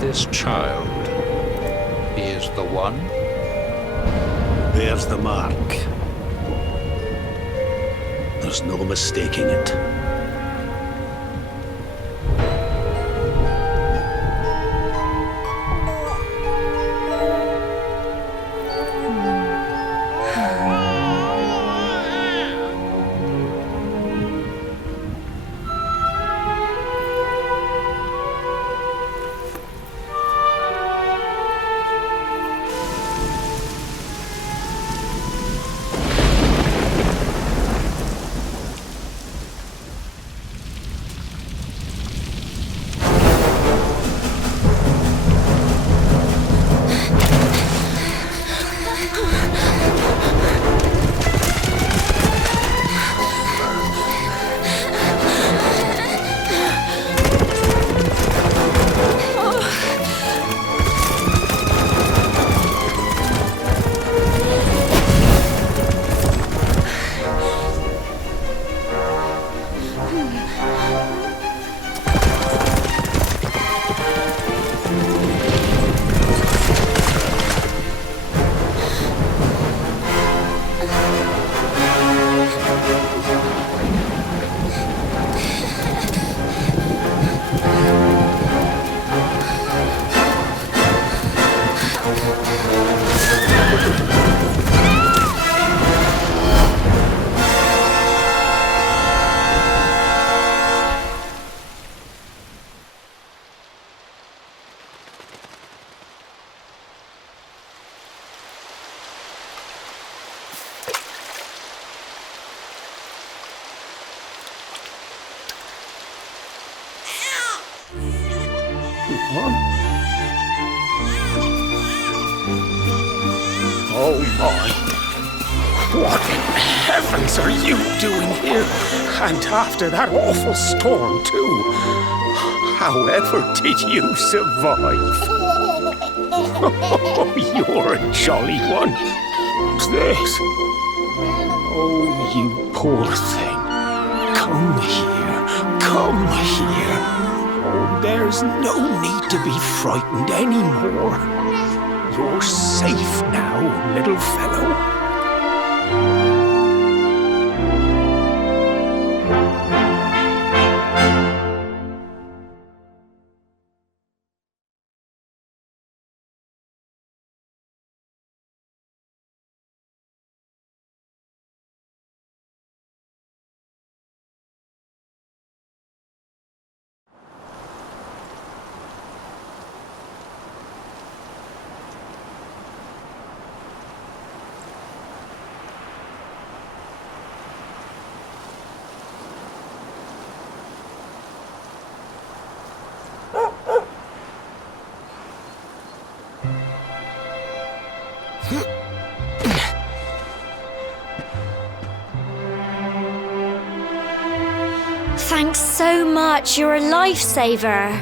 This child, he is the one? There's the mark. There's no mistaking it. Oh my! What in heavens are you doing here? And after that awful storm, too. However did you survive? Oh, you're a jolly one. What's this? Oh, you poor thing. Come here. Come here. Oh, there's no need to be frightened anymore. You're safe now, little fellow. Thanks so much, you're a lifesaver.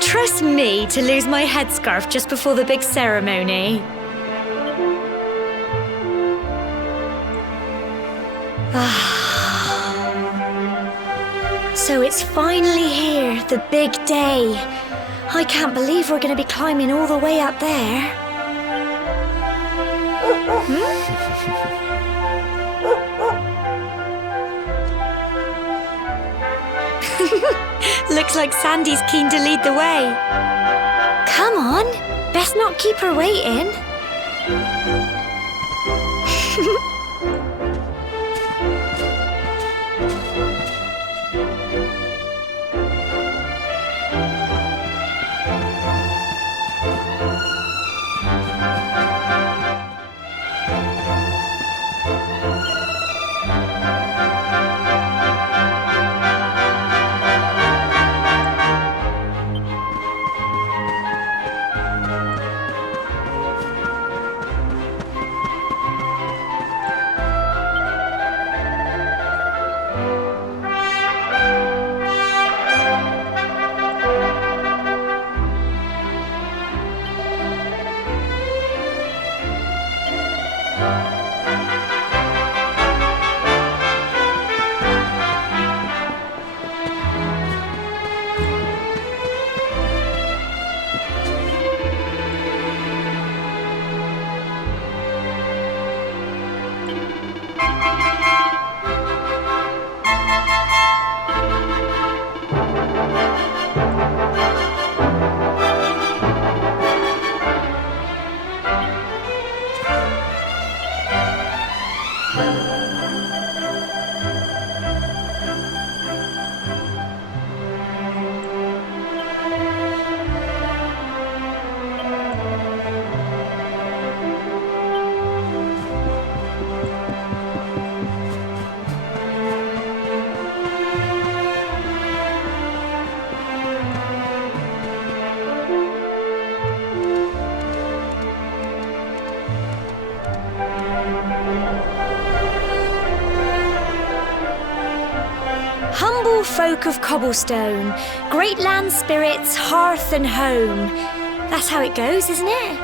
Trust me to lose my headscarf just before the big ceremony. So it's finally here, the big day. I can't believe we're going to be climbing all the way up there. Looks like Sandy's keen to lead the way. Come on, best not keep her waiting. Faithful folk of cobblestone, great land spirits, hearth and home. That's how it goes, isn't it?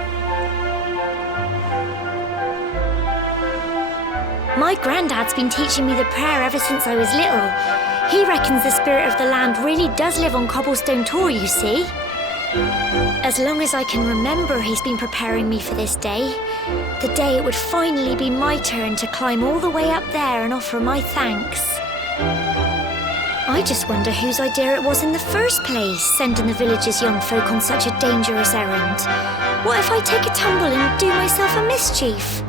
My granddad's been teaching me the prayer ever since I was little. He reckons the spirit of the land really does live on Cobblestone Tor, you see. As long as I can remember, he's been preparing me for this day. The day it would finally be my turn to climb all the way up there and offer my thanks. I just wonder whose idea it was in the first place, sending the village's young folk on such a dangerous errand. What if I take a tumble and do myself a mischief?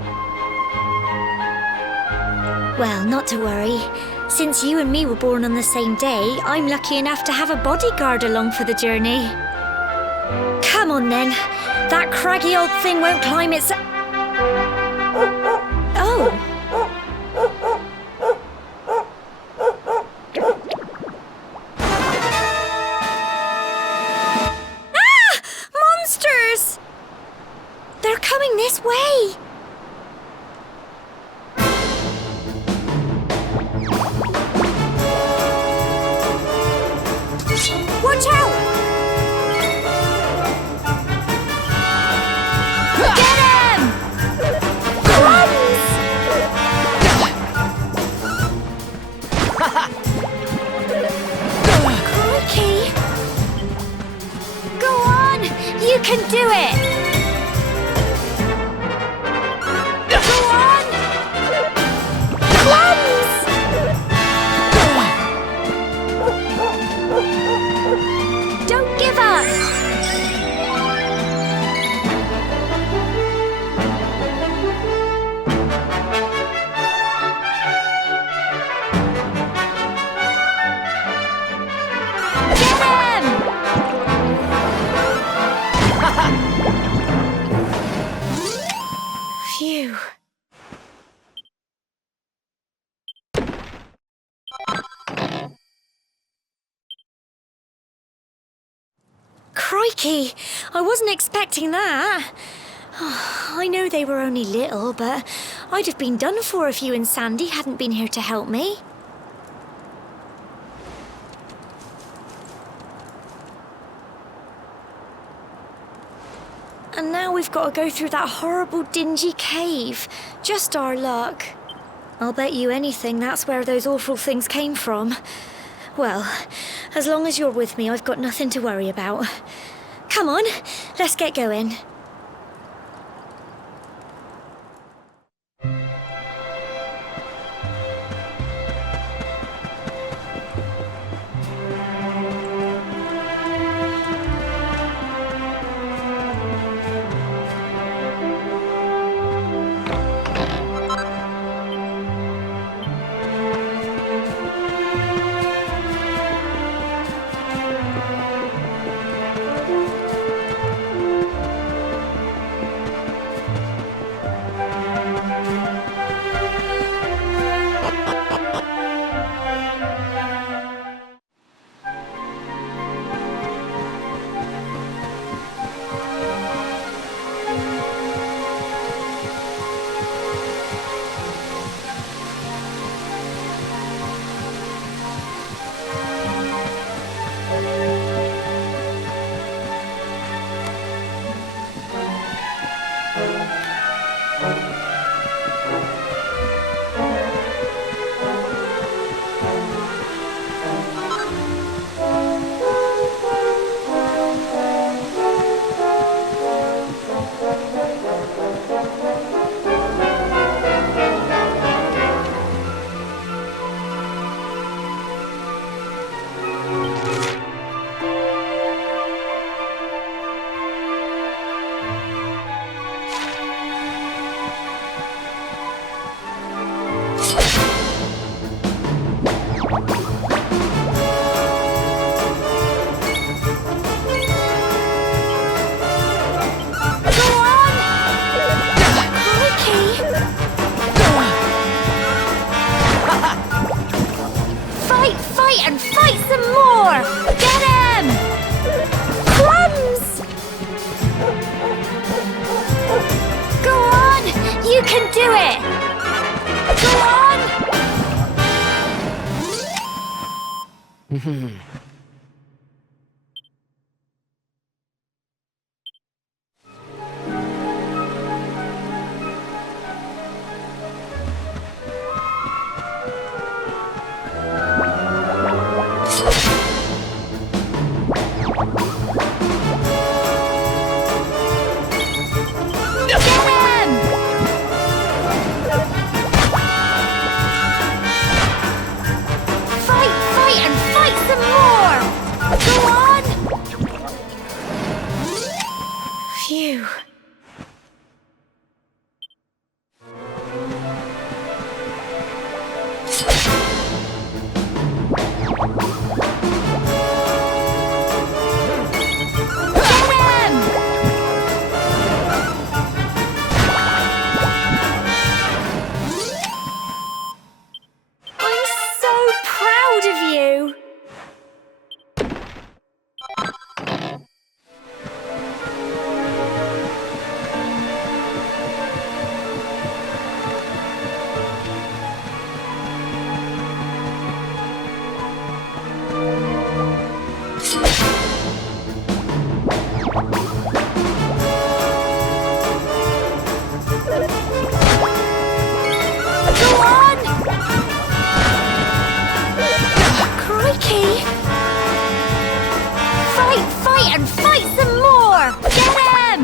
Well, not to worry. Since you and me were born on the same day, I'm lucky enough to have a bodyguard along for the journey. Come on then. That craggy old thing won't climb its... Oh. Ah! Monsters! They're coming this way. Watch out! Get him! Crumbs! Crikey! Go on! You can do it! Go on! Crumbs! Don't give up! Get him! Phew. Crikey! I wasn't expecting that. I know they were only little, but I'd have been done for if you and Sandy hadn't been here to help me. And now we've got to go through that horrible dingy cave. Just our luck. I'll bet you anything that's where those awful things came from. Well, as long as you're with me, I've got nothing to worry about. Come on, let's get going. Phew. I'm so proud of you. Go on! Crikey! Fight, and fight some more! Get him!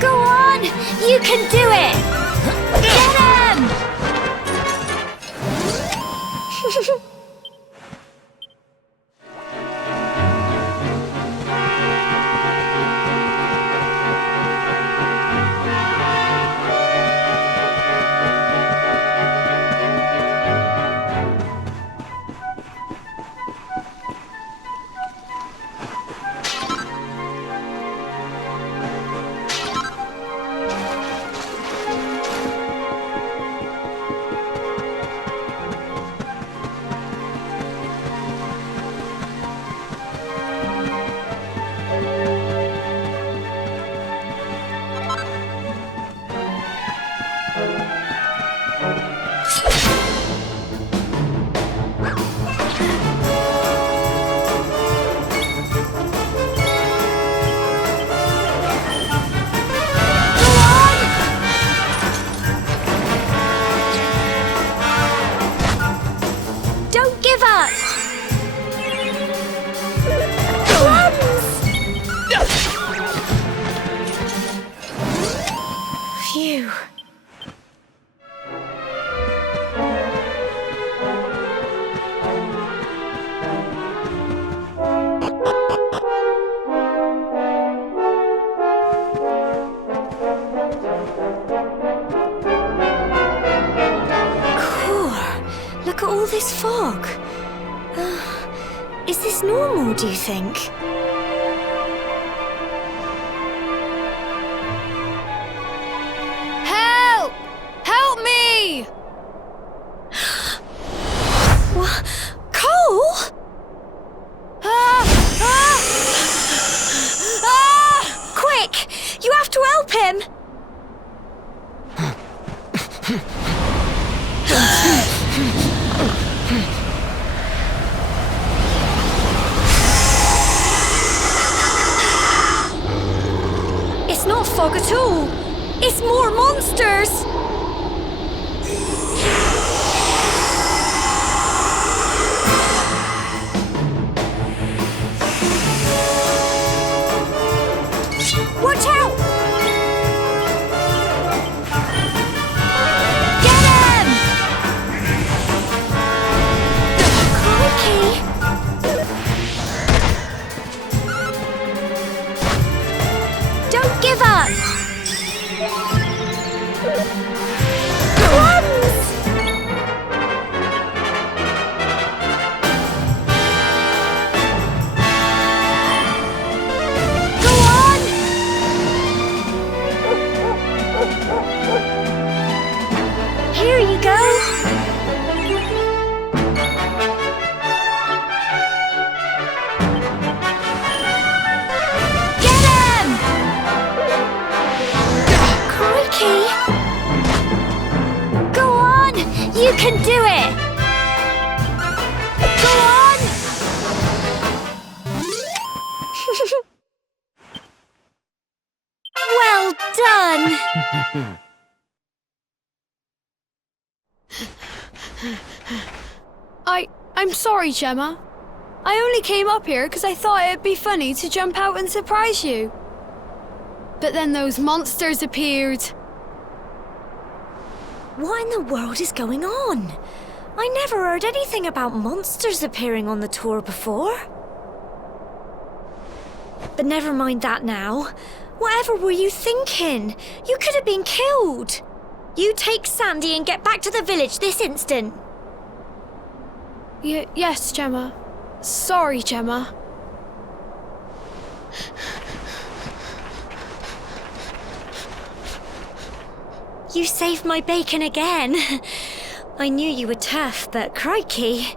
Go on! You can do it! Get him! Don't give up! Phew. Look at all this fog. Is this normal, do you think? Help! Help me! What? Cole? Quick! You have to help him! I'm sorry, Gemma. I only came up here because I thought it'd be funny to jump out and surprise you. But then those monsters appeared. What in the world is going on? I never heard anything about monsters appearing on the tour before. But never mind that now. Whatever were you thinking? You could have been killed. You take Sandy and get back to the village this instant. Yes, Gemma. Sorry, Gemma. You saved my bacon again. I knew you were tough, but crikey,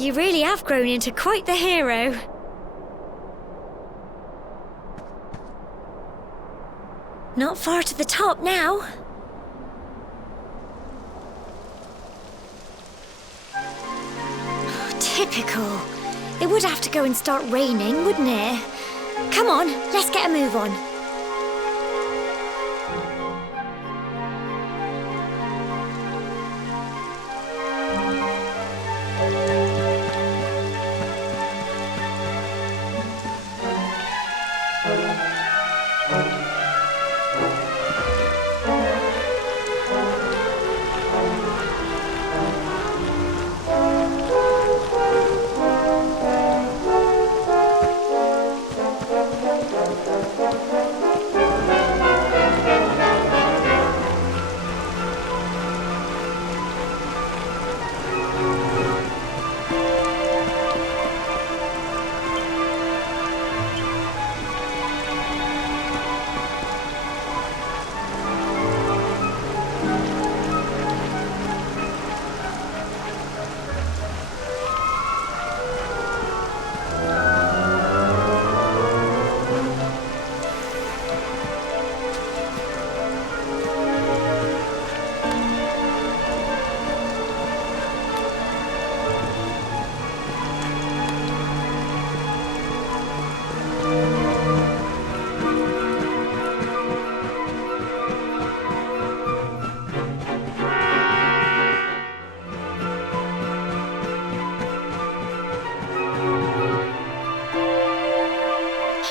you really have grown into quite the hero. Not far to the top now. Typical. It would have to go and start raining, wouldn't it? Come on, let's get a move on.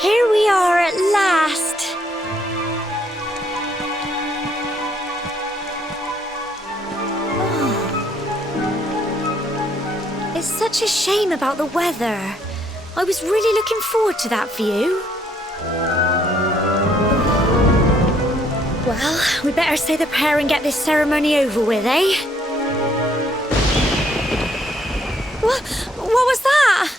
Here we are at last. Oh. It's such a shame about the weather. I was really looking forward to that view. Well, we better say the prayer and get this ceremony over with, eh? What was that?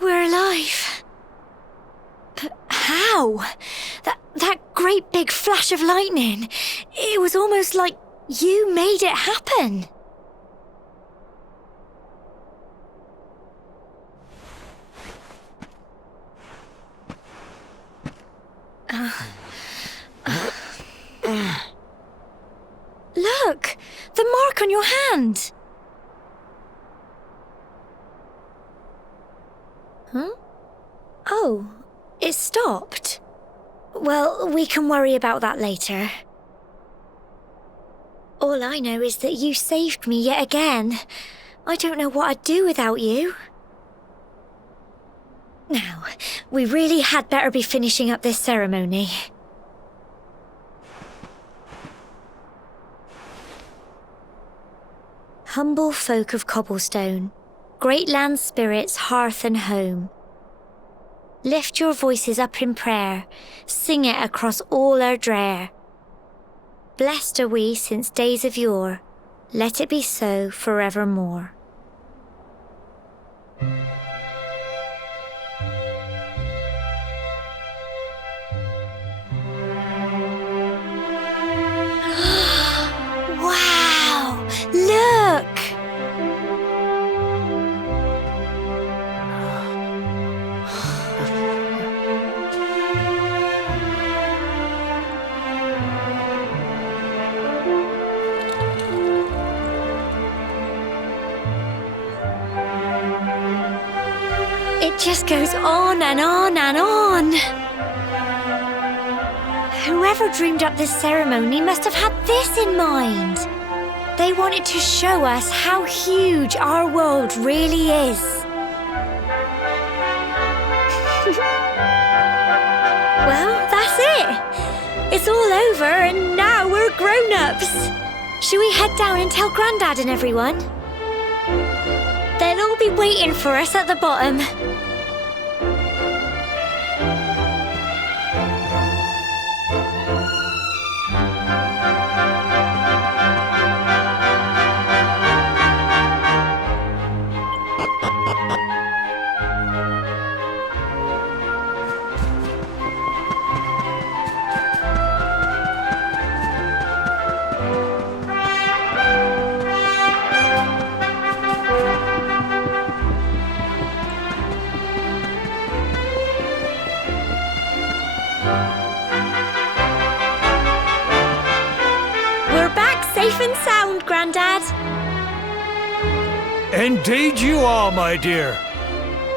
We're alive. But how? That great big flash of lightning. It was almost like you made it happen. Look! The mark on your hand! Huh? Oh, it stopped. Well, we can worry about that later. All I know is that you saved me yet again. I don't know what I'd do without you. Now, we really had better be finishing up this ceremony. Humble folk of cobblestone, great land spirits, hearth and home, lift your voices up in prayer, sing it across all our drear. Blessed are we since days of yore, let it be so forevermore. Wow! Look! It just goes on and on and on. Whoever dreamed up this ceremony must have had this in mind. They wanted to show us how huge our world really is. Well, that's it. It's all over and now we're grown-ups. Shall we head down and tell Grandad and everyone? They'll all be waiting for us at the bottom. Safe and sound, Grandad. Indeed you are, my dear.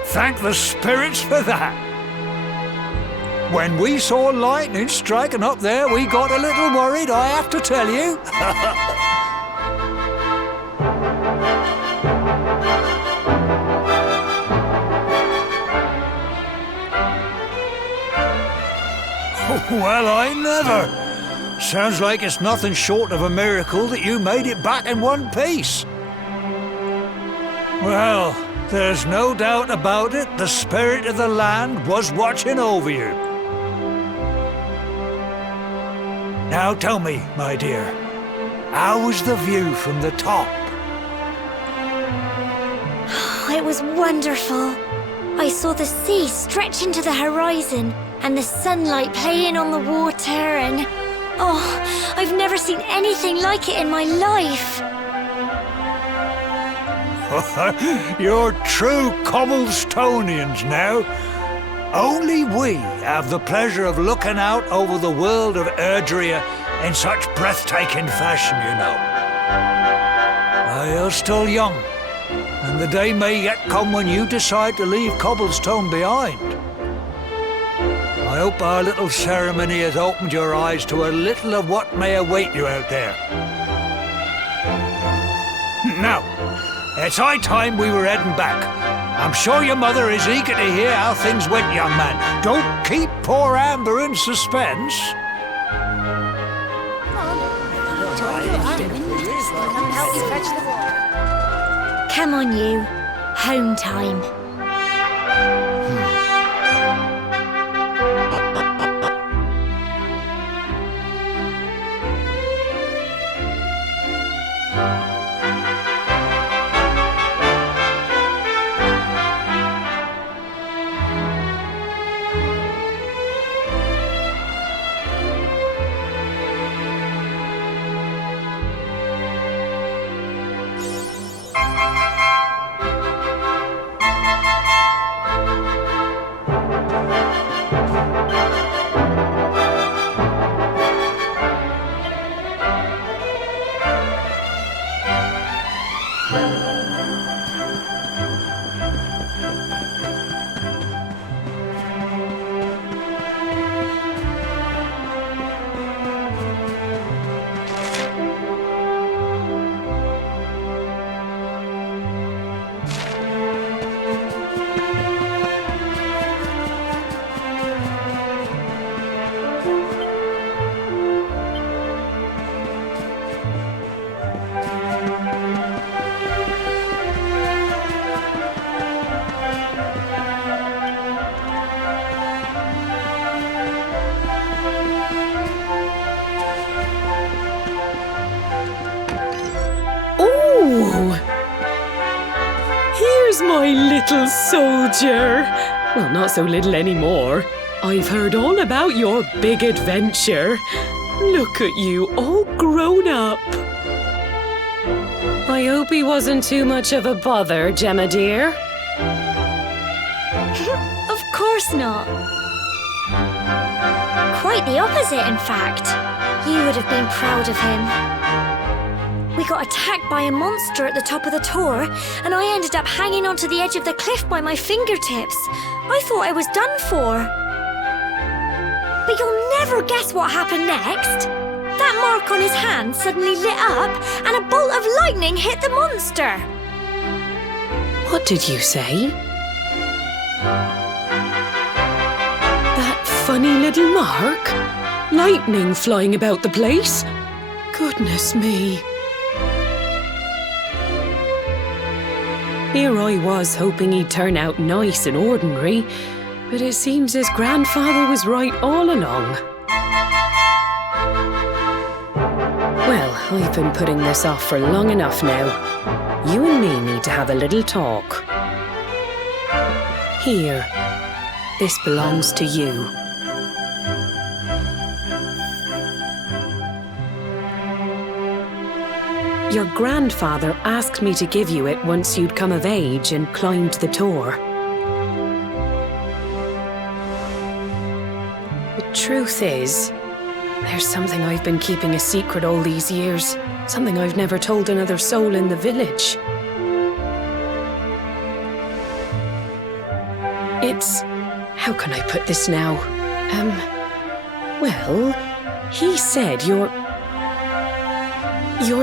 Thank the spirits for that. When we saw lightning striking up there, we got a little worried, I have to tell you. Well, I never. Sounds like it's nothing short of a miracle that you made it back in one piece. Well, there's no doubt about it, the spirit of the land was watching over you. Now tell me, my dear, how was the view from the top? It was wonderful. I saw the sea stretch into the horizon and the sunlight playing on the water and... oh, I've never seen anything like it in my life. You're true Cobblestonians now. Only we have the pleasure of looking out over the world of Erdrea in such breathtaking fashion, you know. You're still young, and the day may yet come when you decide to leave Cobblestone behind. I hope our little ceremony has opened your eyes to a little of what may await you out there. Now, it's high time we were heading back. I'm sure your mother is eager to hear how things went, young man. Don't keep poor Amber in suspense. Come on, you. Home time. my little soldier. Well, not so little anymore. I've heard all about your big adventure. Look at you, all grown up. I hope he wasn't too much of a bother, Gemma dear. Of course not. Quite the opposite, in fact. You would have been proud of him. We got attacked by a monster at the top of the tor, and I ended up hanging onto the edge of the cliff by my fingertips. I thought I was done for. But you'll never guess what happened next. That mark on his hand suddenly lit up, and a bolt of lightning hit the monster. What did you say? That funny little mark? Lightning flying about the place? Goodness me. Here I was hoping he'd turn out nice and ordinary, but it seems his grandfather was right all along. Well, I've been putting this off for long enough now. You and me need to have a little talk. Here, this belongs to you. Your grandfather asked me to give you it once you'd come of age and climbed the tor. The truth is, there's something I've been keeping a secret all these years. Something I've never told another soul in the village. It's... how can I put this now? Well, he said you're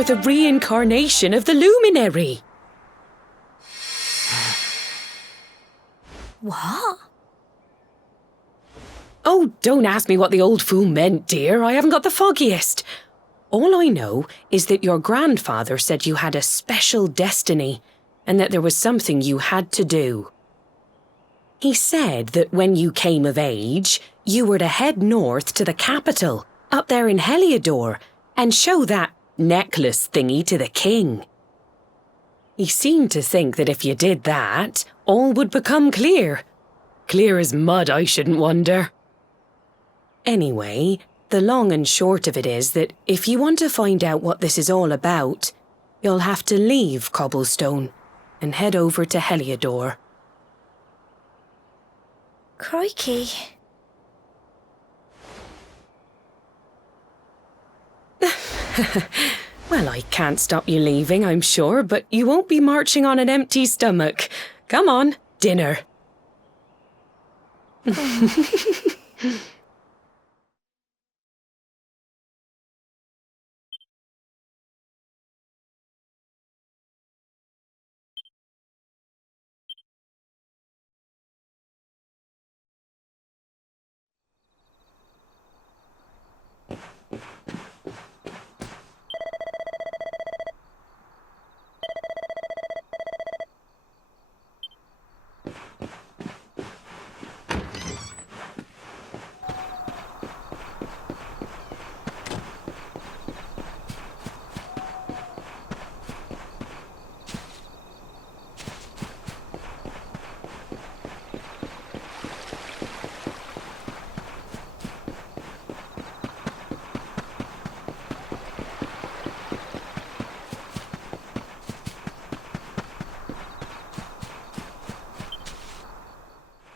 the reincarnation of the luminary. What? Oh, don't ask me what the old fool meant, dear. I haven't got the foggiest. All I know is that your grandfather said you had a special destiny and that there was something you had to do. He said that when you came of age, you were to head north to the capital, up there in Heliodor, and show that necklace thingy to the king. He seemed to think that if you did that, all would become clear. Clear as mud, I shouldn't wonder. Anyway, the long and short of it is that if you want to find out what this is all about, you'll have to leave Cobblestone and head over to Heliodor. Crikey. Well, I can't stop you leaving, I'm sure, but you won't be marching on an empty stomach. Come on, dinner.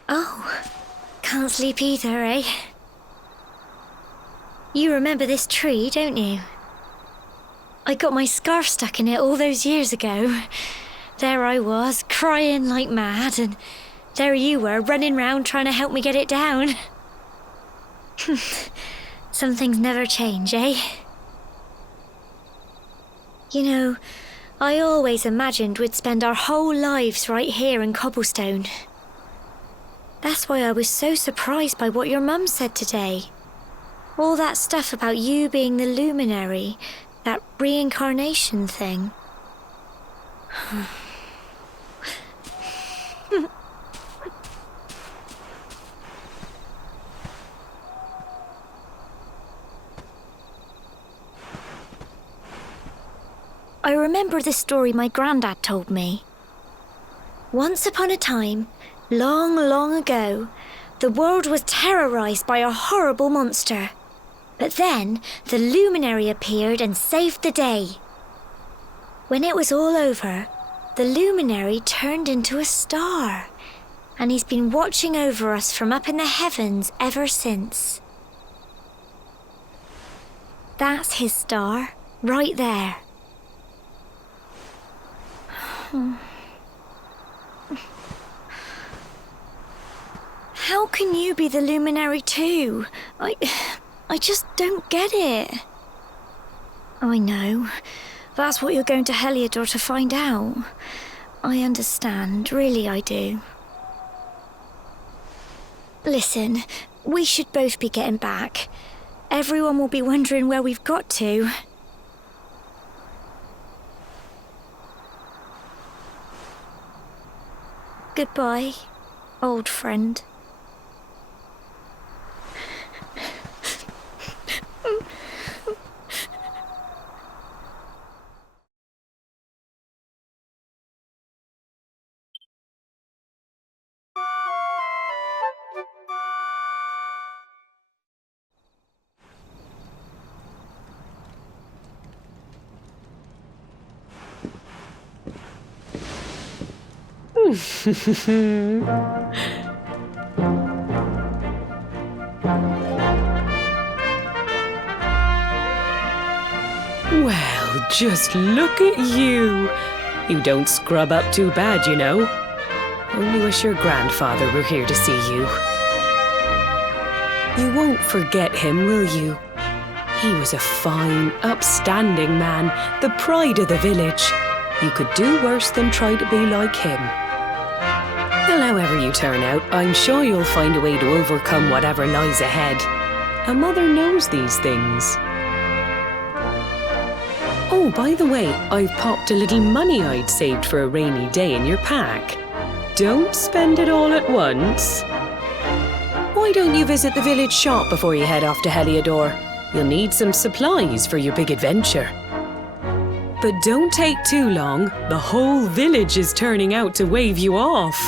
Oh, can't sleep either, eh? You remember this tree, don't you? I got my scarf stuck in it all those years ago. There I was, crying like mad, and there you were, running round trying to help me get it down. Some things never change, eh? You know, I always imagined we'd spend our whole lives right here in Cobblestone. That's why I was so surprised by what your mum said today. All that stuff about you being the luminary, that reincarnation thing. I remember the story my granddad told me. Once upon a time, long, long ago, the world was terrorized by a horrible monster. But then the luminary appeared and saved the day. When it was all over, the luminary turned into a star, and he's been watching over us from up in the heavens ever since. That's his star, right there. How can you be the luminary too? I just don't get it. I know. That's what you're going to Heliodor to find out. I understand, really I do. Listen, we should both be getting back. Everyone will be wondering where we've got to. Goodbye, old friend. Well, just look at you. You don't scrub up too bad, you know. Only wish your grandfather were here to see you. You won't forget him, will you? He was a fine, upstanding man, the pride of the village. You could do worse than try to be like him. Well, however you turn out, I'm sure you'll find a way to overcome whatever lies ahead. A mother knows these things. Oh, by the way, I've popped a little money I'd saved for a rainy day in your pack. Don't spend it all at once. Why don't you visit the village shop before you head off to Heliodor? You'll need some supplies for your big adventure. But don't take too long. The whole village is turning out to wave you off.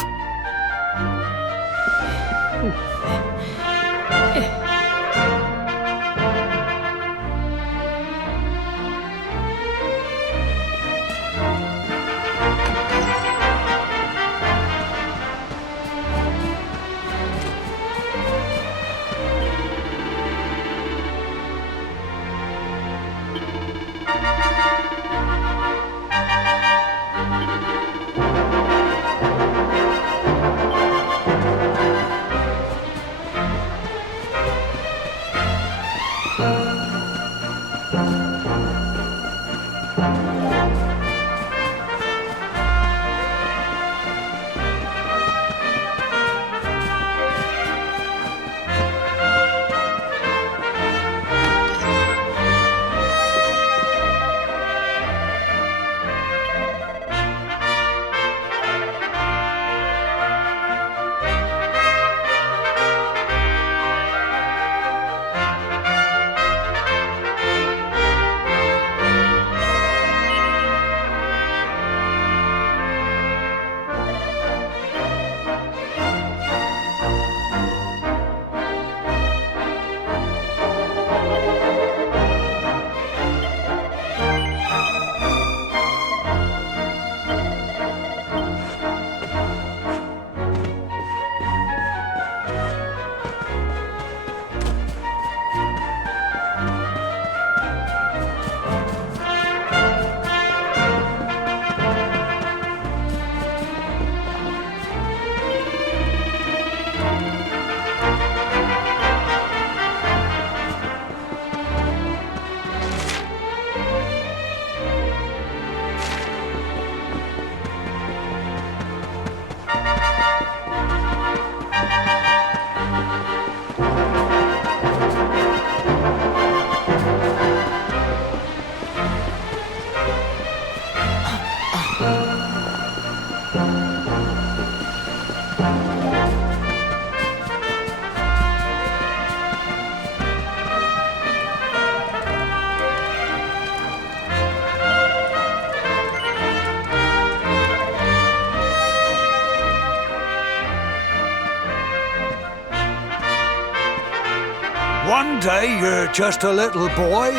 One day you're just a little boy,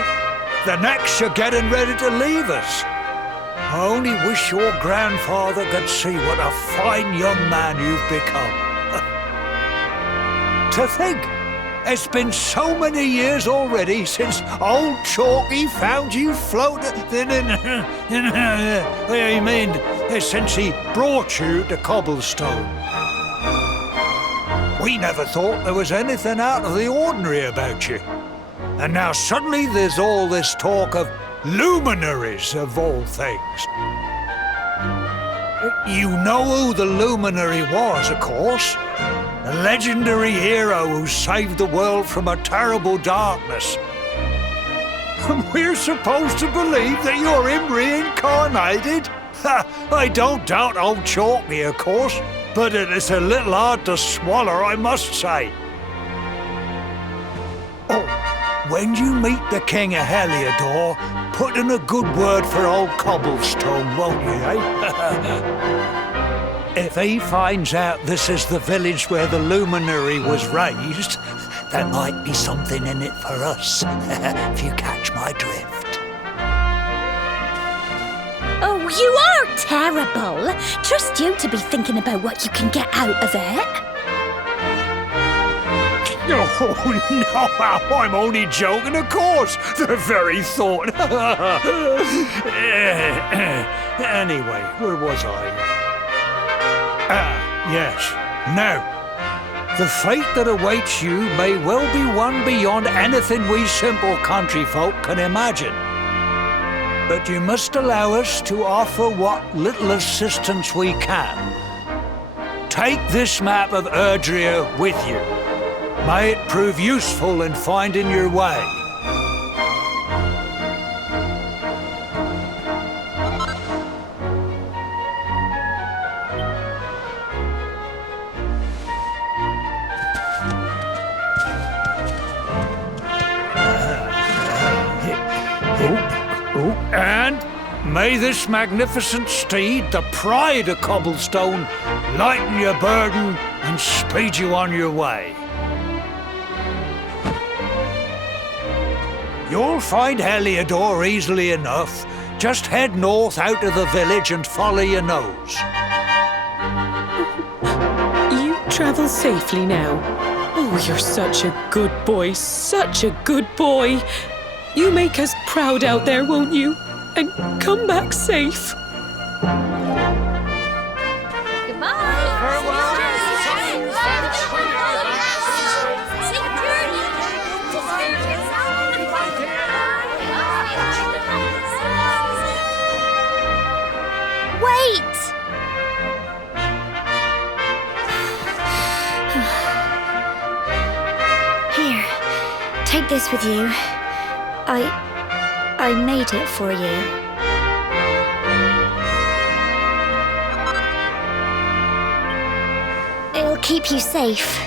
the next you're getting ready to leave us. I only wish your grandfather could see what a fine young man you've become. To think, it's been so many years already since old Chalky found you floating since he brought you to Cobblestone. We never thought there was anything out of the ordinary about you. And now suddenly there's all this talk of luminaries of all things. You know who the luminary was, of course. A legendary hero who saved the world from a terrible darkness. And we're supposed to believe that you're him reincarnated? I don't doubt old Chalky, of course, but it is a little hard to swallow, I must say. Oh, when you meet the King of Heliodor, put in a good word for old Cobblestone, won't you, eh? If he finds out this is the village where the luminary was raised, there might be something in it for us, if you catch my drift. Oh, you are terrible. Trust you to be thinking about what you can get out of it. Oh, no, I'm only joking, of course. The very thought. Anyway, where was I? Yes. Now, the fate that awaits you may well be one beyond anything we simple country folk can imagine. But you must allow us to offer what little assistance we can. Take this map of Erdrea with you. May it prove useful in finding your way. And may this magnificent steed, the pride of Cobblestone, lighten your burden and speed you on your way. You'll find Heliodor easily enough. Just head north out of the village and follow your nose. You travel safely now. Oh, you're such a good boy, such a good boy. You make us proud out there, won't you? And come back safe. Wait! Here, take this with you. I made it for you. It'll keep you safe.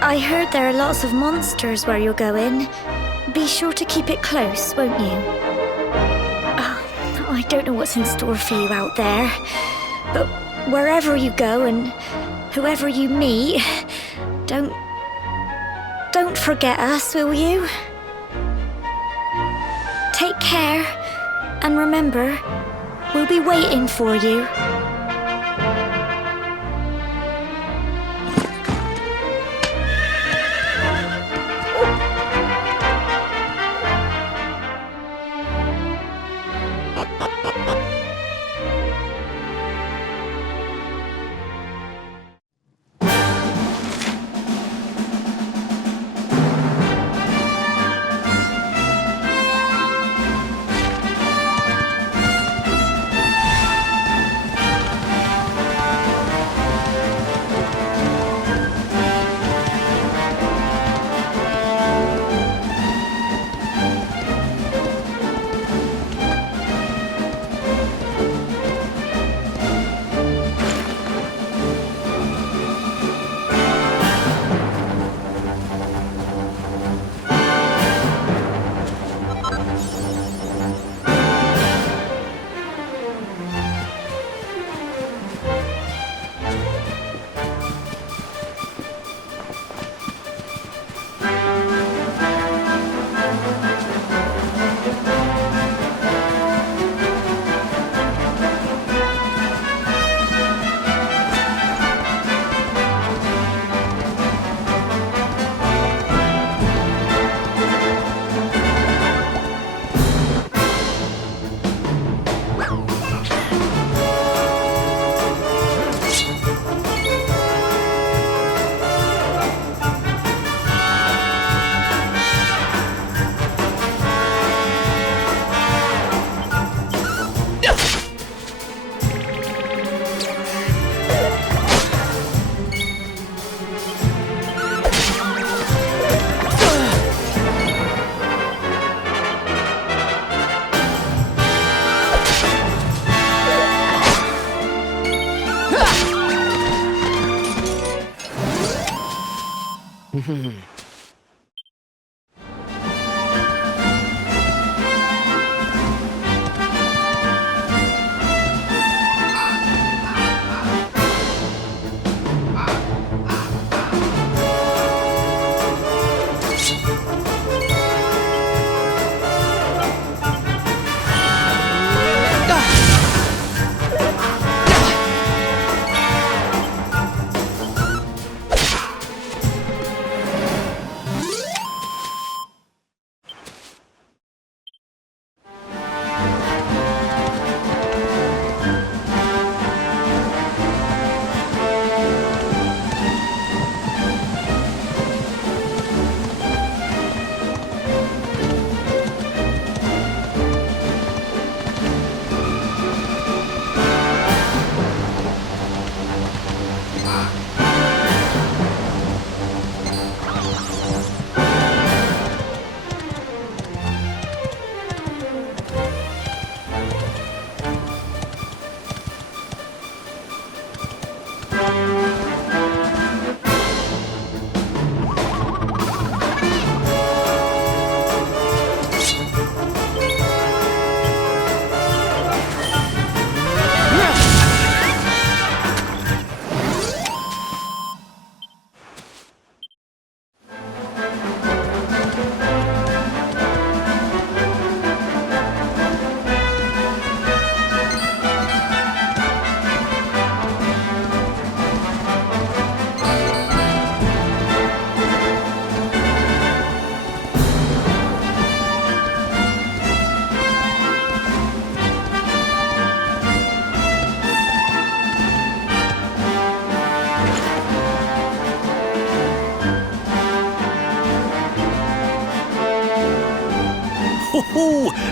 I heard there are lots of monsters where you're going. Be sure to keep it close, won't you? I don't know what's in store for you out there, but wherever you go and whoever you meet, don't forget us, will you? Take care, and remember, we'll be waiting for you.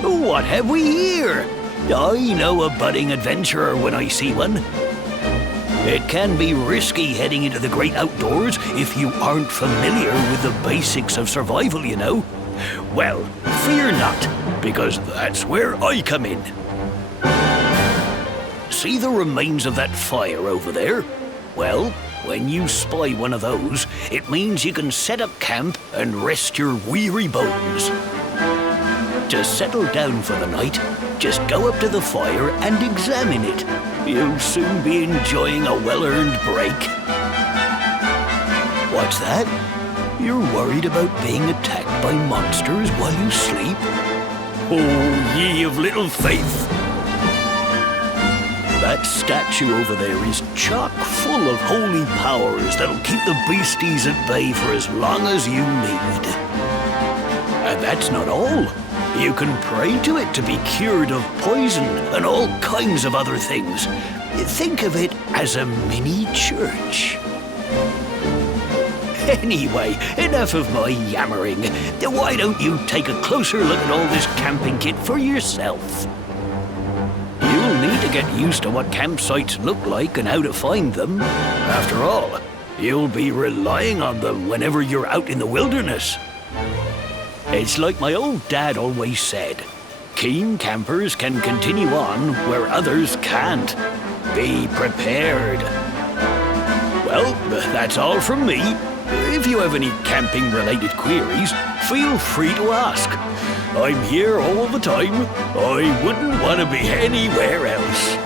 Oh, what have we here? I know a budding adventurer when I see one. It can be risky heading into the great outdoors if you aren't familiar with the basics of survival, you know. Well, fear not, because that's where I come in. See the remains of that fire over there? Well, when you spy one of those, it means you can set up camp and rest your weary bones. To settle down for the night, just go up to the fire and examine it. You'll soon be enjoying a well-earned break. What's that? You're worried about being attacked by monsters while you sleep? Oh, ye of little faith! That statue over there is chock full of holy powers that'll keep the beasties at bay for as long as you need. And that's not all. You can pray to it to be cured of poison and all kinds of other things. Think of it as a mini church. Anyway, enough of my yammering. Why don't you take a closer look at all this camping kit for yourself? You'll need to get used to what campsites look like and how to find them. After all, you'll be relying on them whenever you're out in the wilderness. It's like my old dad always said, keen campers can continue on where others can't. Be prepared. Well, that's all from me. If you have any camping-related queries, feel free to ask. I'm here all the time. I wouldn't want to be anywhere else.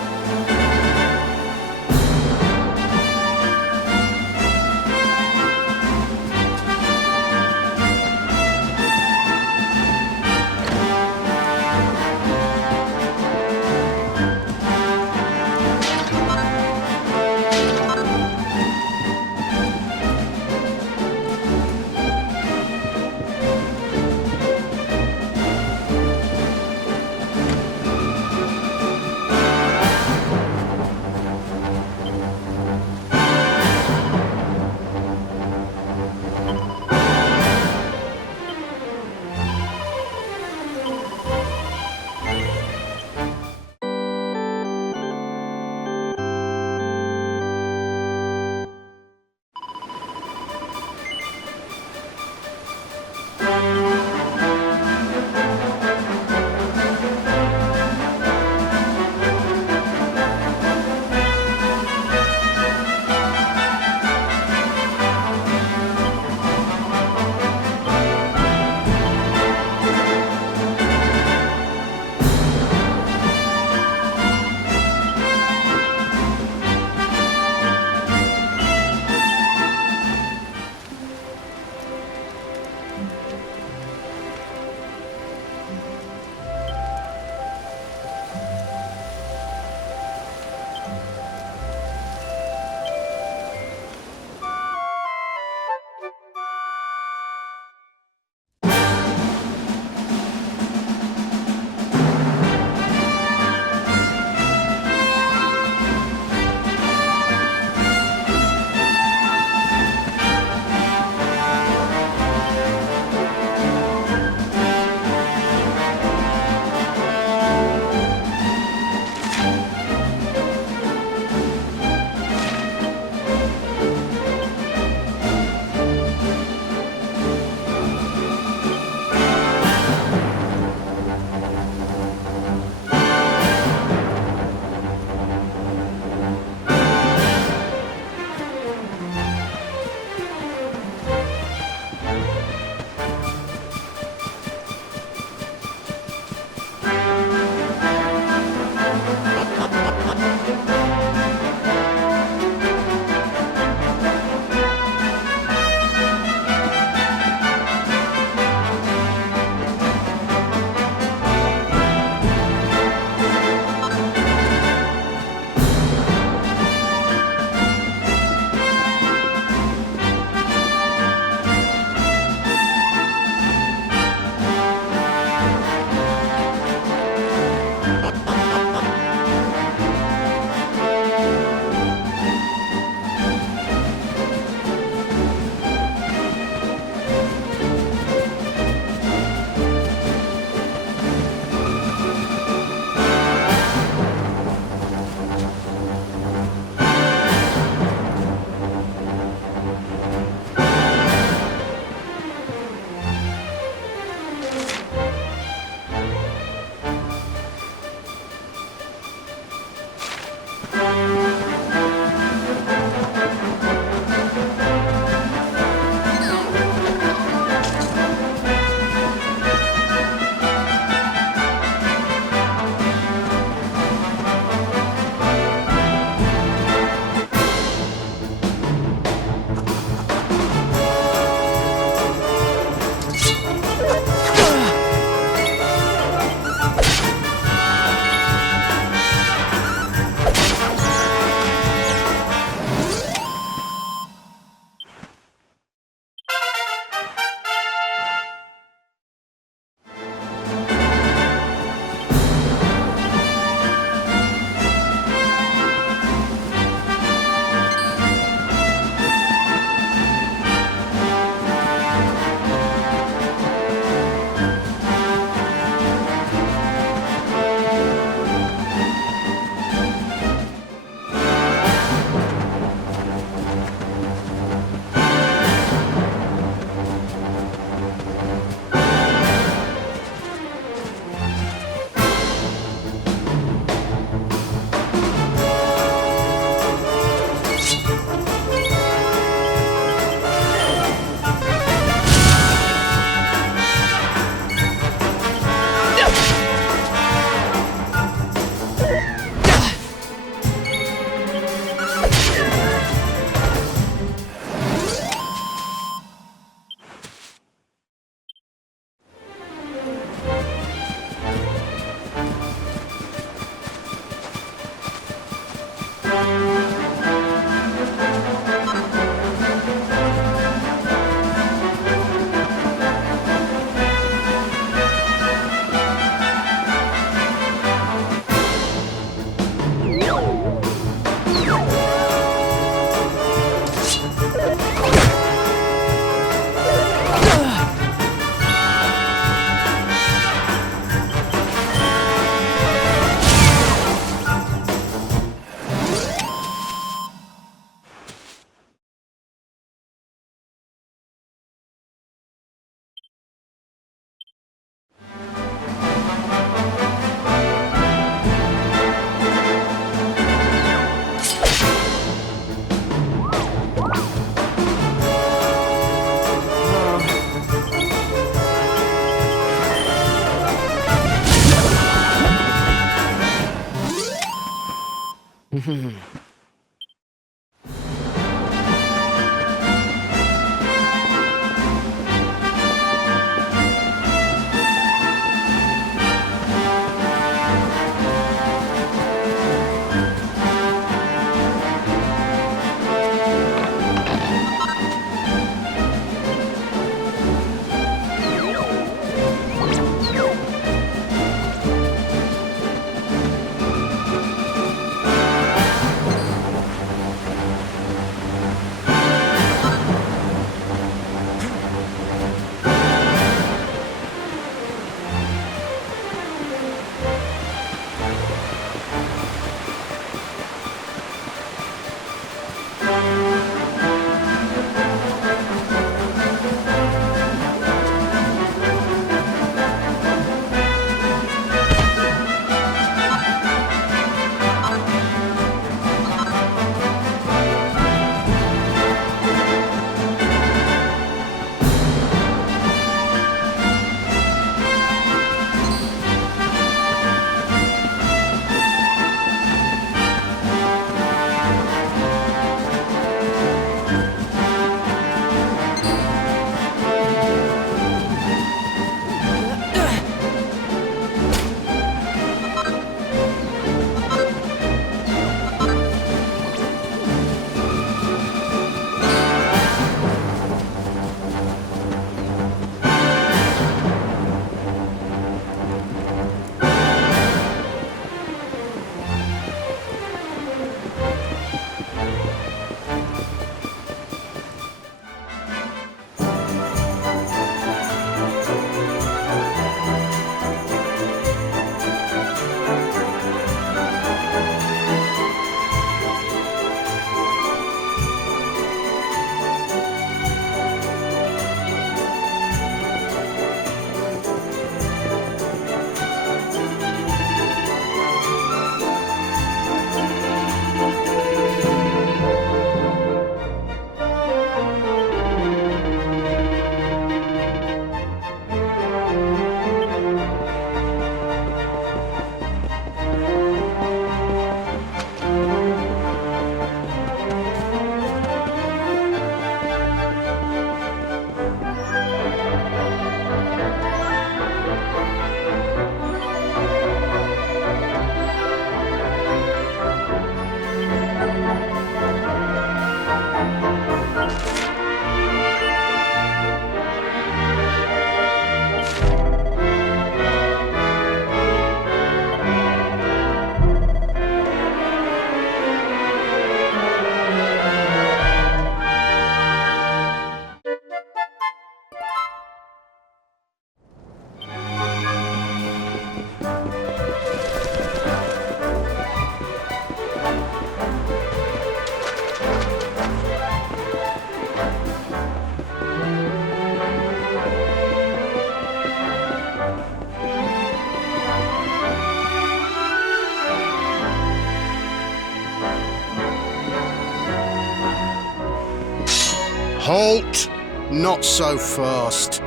Halt! Not so fast.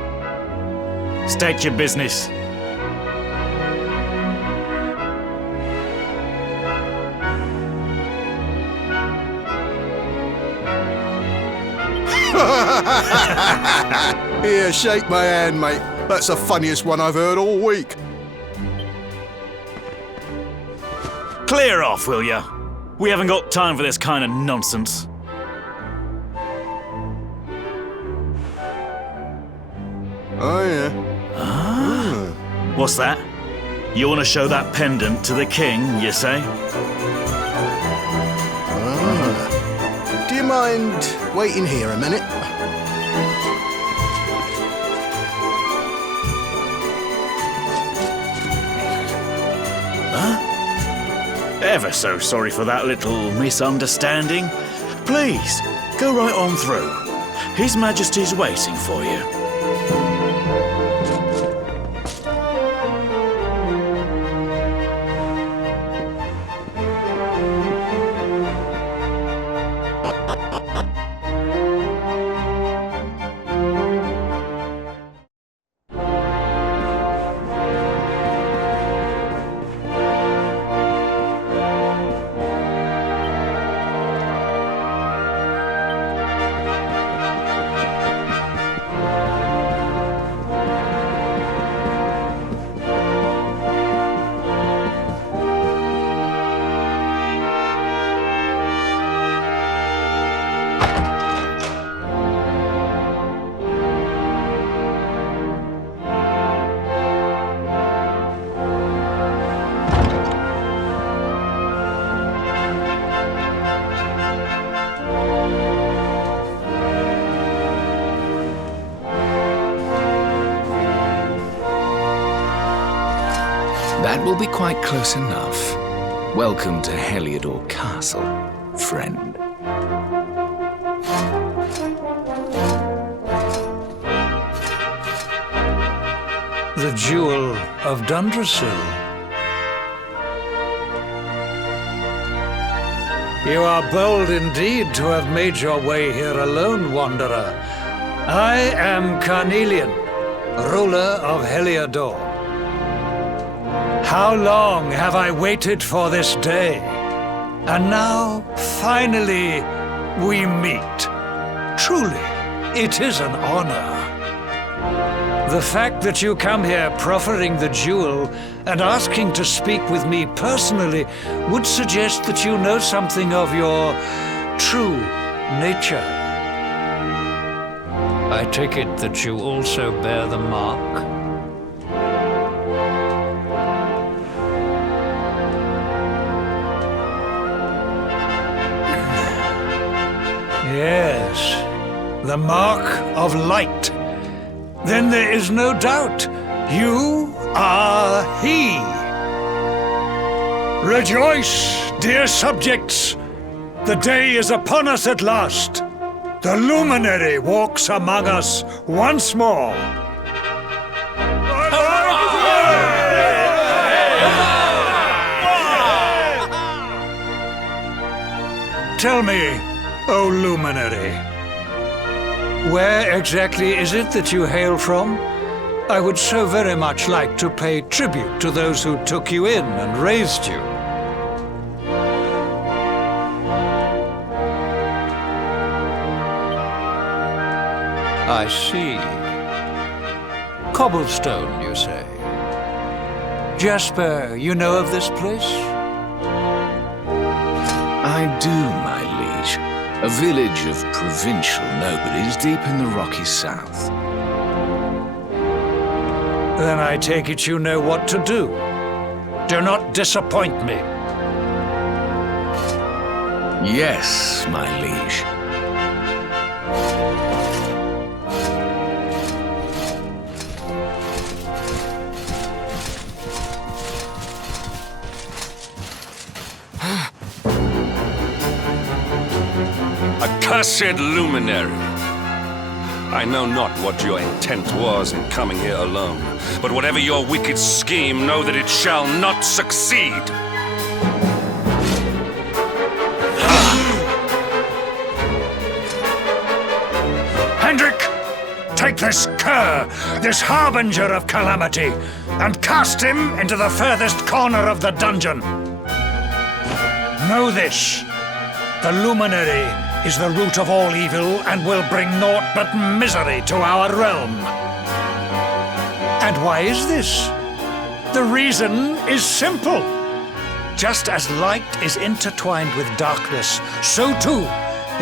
State your business. Here, shake my hand, mate. That's the funniest one I've heard all week. Clear off, will ya? We haven't got time for this kind of nonsense. Oh, yeah. What's that? You want to show that pendant to the king, you say? Do you mind waiting here a minute? Ever so sorry for that little misunderstanding. Please, go right on through. His Majesty's waiting for you. That will be quite close enough. Welcome to Heliodor Castle, friend. The Jewel of Dundrasil. You are bold indeed to have made your way here alone, Wanderer. I am Carnelian, ruler of Heliodor. How long have I waited for this day? And now, finally, we meet. Truly, it is an honor. The fact that you come here proffering the jewel and asking to speak with me personally would suggest that you know something of your true nature. I take it that you also bear the mark? Yes, the mark of light. Then there is no doubt, you are he. Rejoice, dear subjects! The day is upon us at last. The luminary walks among us once more. Tell me, O luminary, where exactly is it that you hail from? I would so very much like to pay tribute to those who took you in and raised you. I see. Cobblestone, you say? Jasper, you know of this place? I do, my liege. A village of provincial nobodies deep in the rocky south. Then I take it you know what to do. Do not disappoint me. Yes, my liege. Accursed luminary! I know not what your intent was in coming here alone, but whatever your wicked scheme, know that it shall not succeed! Hendrik! Take this cur, this harbinger of calamity, and cast him into the furthest corner of the dungeon. Know this. The luminary is the root of all evil and will bring naught but misery to our realm. And why is this? The reason is simple. Just as light is intertwined with darkness, so too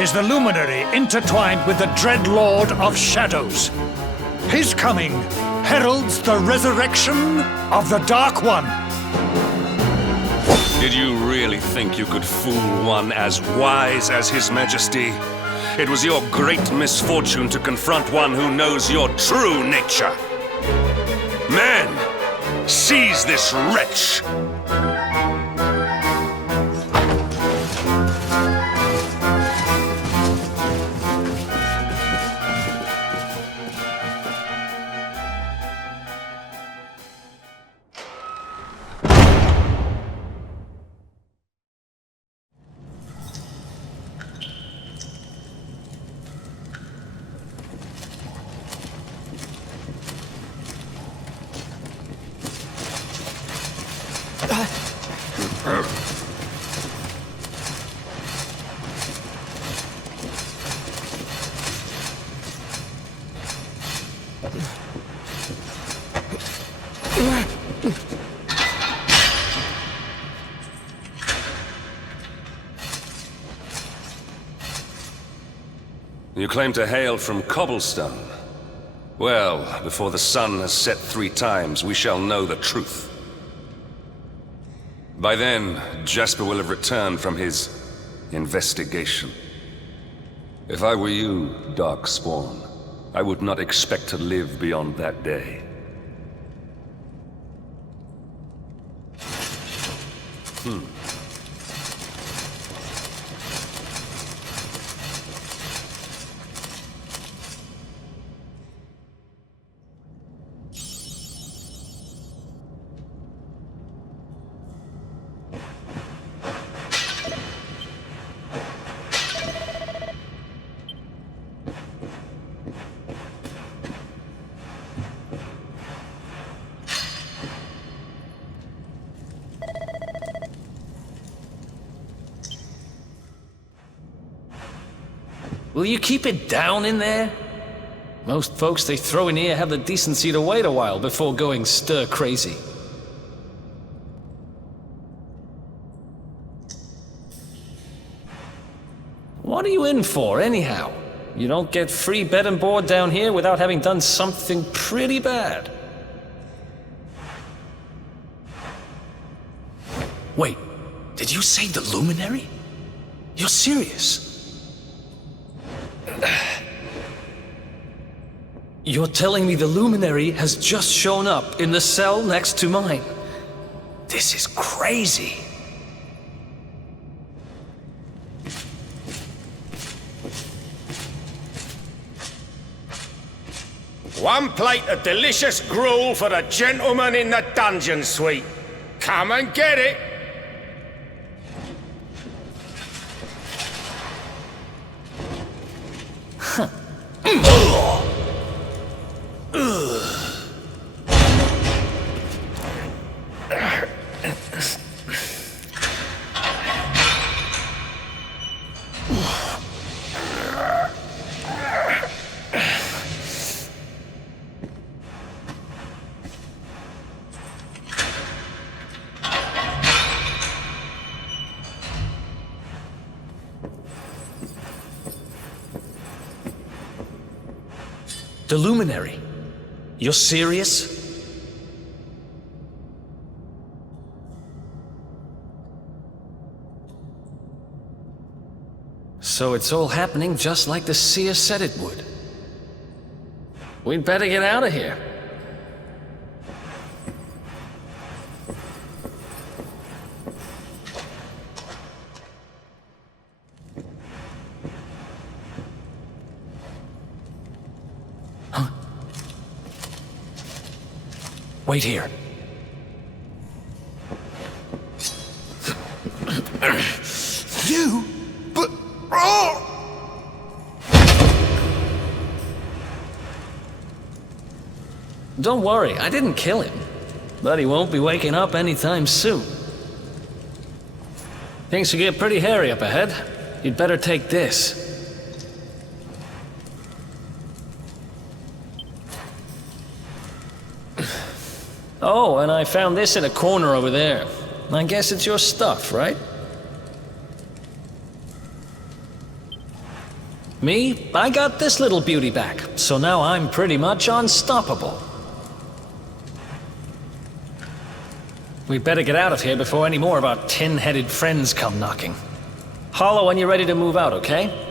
is the luminary intertwined with the dread lord of shadows. His coming heralds the resurrection of the Dark One. Did you really think you could fool one as wise as His Majesty? It was your great misfortune to confront one who knows your true nature. Men, seize this wretch! You claim to hail from Cobblestone. Well, before the sun has set 3 times, we shall know the truth. By then, Jasper will have returned from his investigation. If I were you, Darkspawn, I would not expect to live beyond that day. Will you keep it down in there? Most folks they throw in here have the decency to wait a while before going stir crazy. What are you in for, anyhow? You don't get free bed and board down here without having done something pretty bad. Wait, did you say the Luminary? You're serious? You're telling me the Luminary has just shown up in the cell next to mine? This is crazy. One plate of delicious gruel for the gentleman in the dungeon suite. Come and get it. The Luminary? You're serious? So it's all happening just like the seer said it would. We'd better get out of here. Wait here. You? But... Oh! Don't worry, I didn't kill him. But he won't be waking up anytime soon. Things will get pretty hairy up ahead. You'd better take this. Oh, and I found this in a corner over there. I guess it's your stuff, right? Me? I got this little beauty back, so now I'm pretty much unstoppable. We'd better get out of here before any more of our tin-headed friends come knocking. Holler when you're ready to move out, okay?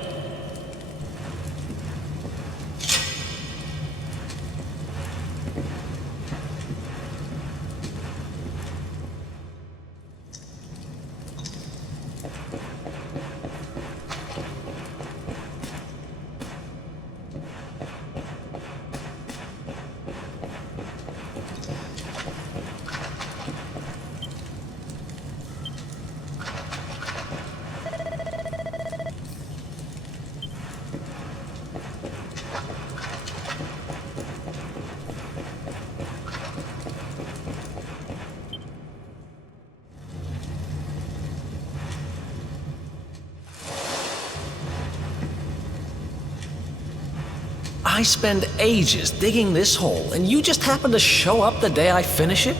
I spend ages digging this hole, and you just happen to show up the day I finish it?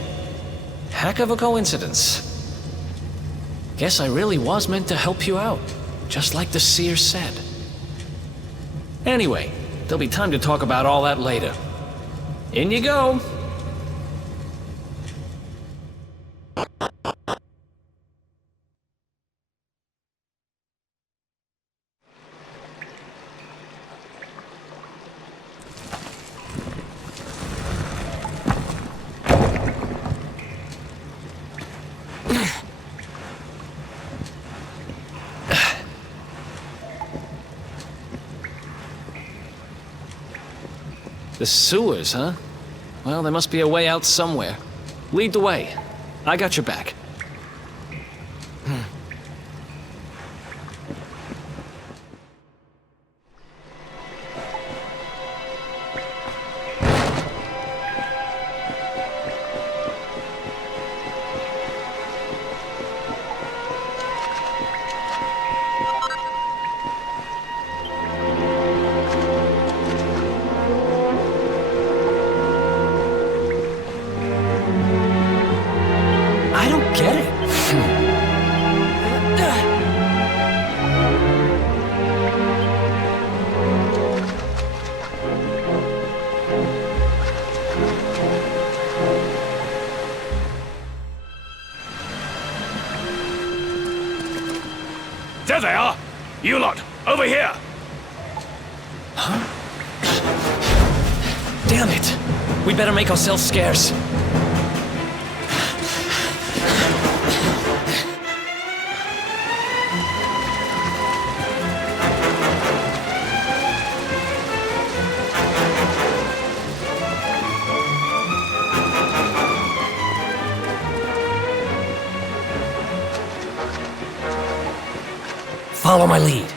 Heck of a coincidence. Guess I really was meant to help you out, just like the seer said. Anyway, there'll be time to talk about all that later. In you go. The sewers, huh? Well, there must be a way out somewhere. Lead the way. I got your back. There they are! You lot, over here! Damn it! We better make ourselves scarce. Follow my lead.